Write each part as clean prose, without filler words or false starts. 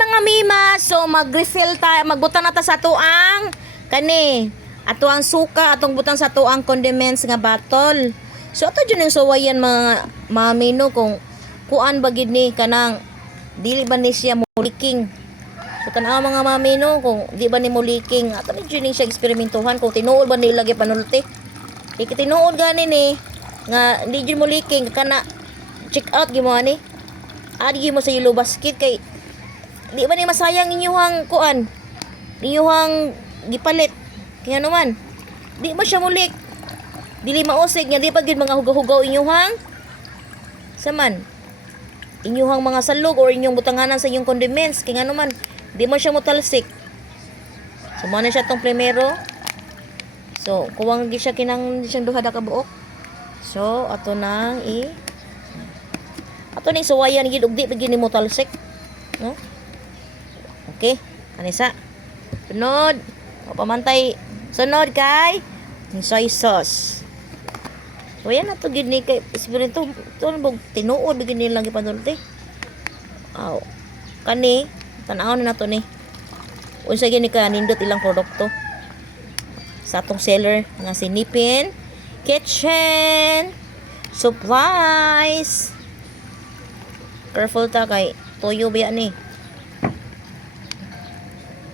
mga mima, so mag-refill ta, magbutang na ta sa tuang kani. Ato ang suka, atong butang sa tuang condiments nga bottle. So ato dyan yung suwayan mga mami no kung kuan ba gid ni kanang dili ba ni siya muliking. So tanaw mga mami no kung di ba ni muliking, ato ni dyan siya eksperimentuhan kung tinuod ba ni lagi panulti. Kaya tinuod gani ni nga di dyan muliking kana check out gimo ani. Adi mo sa yellow basket kay di ba ni masayang inyuhang kuan, inyuhang gipalit. Kaya naman, di ba siya mulik? Dili mausig nga di pa gid mga hugaw-hugaw inyuhang saman. Inyuhang mga salog or inyong butanganan sa inyong condiments. Kaya naman, di mo siya mutalsik. So, mo na siya tong primero. So, kuwang gi siya kinang siyang duha ka buok. So, ato nang ato ning suwayan gid ug di pa gid ni mutalsik. No? Okay, kanisa. Sunod. O pamantay. Sunod kay soy sauce. So yan na to gid ni kay espiritu to bog tinuod gid ni lang gipadulti. Aw. Kani tan-awon na to ni. Unsa gid ni ka nindot ilang produkto. Sa atong seller nga si Nipin Kitchen Supplies. Careful ta kay tuyo ba ni.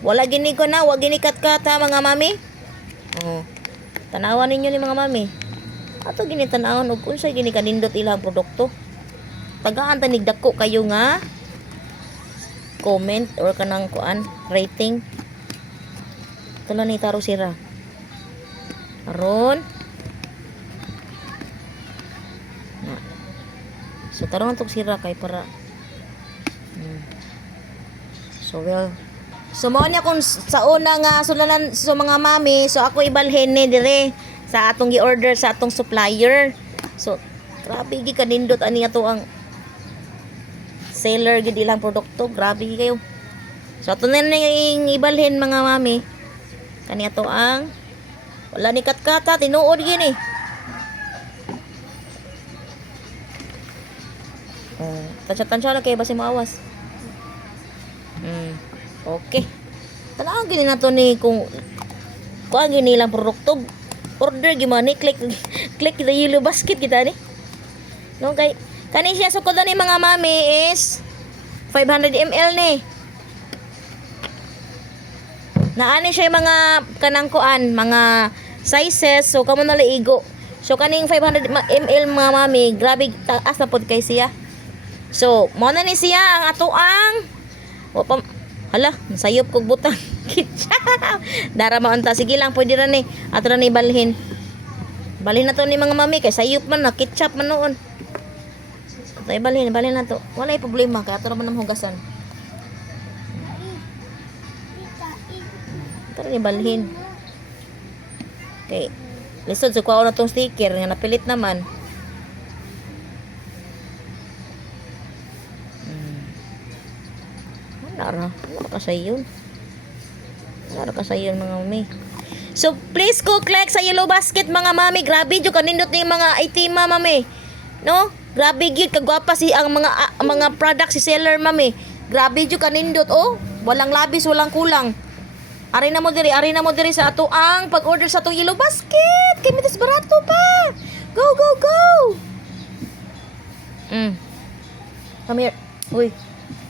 Wala gini ko na, wag gini kat-kat ha mga mami. Oh. Tanawan ninyo ni mga mami. Ato gini tanawon og unsay gini kanindot ilang produkto. Tagaan tanig dako kayo nga comment or kanang kuan rating. Tula ni taro sira. Aron. Na. So tarong tok sira kay para. So well. So mo niya kung sa una nga sulanan so mga mami, so ako ibalhin ni dire sa atong gi-order sa atong supplier. So grabe gi kanindot ani ato ang seller gid ilang produkto, grabe gi kayo. So ato na ning ibalhin mga mami. Kani ato ang wala ni katkata tinuod gini. Tansya-tansya na kay basi maawas. Okay. Tanaan gini nato ni kung kuan gini lang produkto. Order gimani click the yellow basket kita ni. No kay kani siya sukod ni mga mami is 500 ml ni. Naani siya mga kanang kuan, mga sizes so kamo na laigo. So kaning 500 ml mga mami, grabe taas na pod kay siya. So mo na ni siya ang ato ang hala, nasayop kog butang. Dara maunta. Sige lang, pwede ra ni. Ato ra ni balhin. Balhin na to ni mga mami. Kay sayop man na. Ketchup man noon. Tay balhin na to. Walay problema. Kaya ato ra man ang hugasan. Ato ra ni balhin. Okay. Lisod sa kuha na tong sticker. Nga napilit naman. Nara kasayon. Nara kasayon mga mami. So please go click sa yellow basket mga mami. Grabe jud kanindot ni mga itima mami. No? Grabe gyud kagwapa si ang mga product si seller mami. Grabe jud kanindot oh. Walang labis, walang kulang. Ari na mo diri sa ato ang pag-order sa atong yellow basket. Kay mitas barato pa. Go go go. Come here. Uy.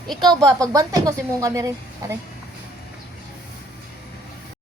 Ikaw ba, pagbantay ko si mong kamera. Aray.